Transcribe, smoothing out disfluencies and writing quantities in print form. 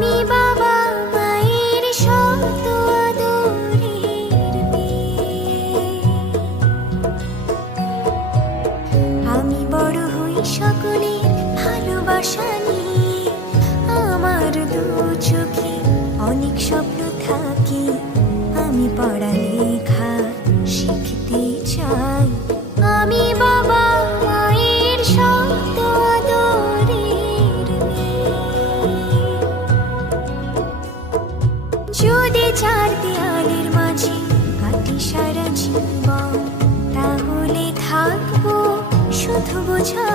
আমি বাবা মায়ের শত আদরের মেয়ে। আমি বড় হই সকলের ভালোবাসা নিয়ে, আমার দু চোখে অনেক স্বপ্ন থাকে, আমি পড়ালেখা শিখতে চাই। আমি বাবা মায়ের শত আদরের মেয়ে। যদি চার দেয়ালের মাঝে কাটি সারা জীবন, তাহলে থাকবো শুধু বোঝা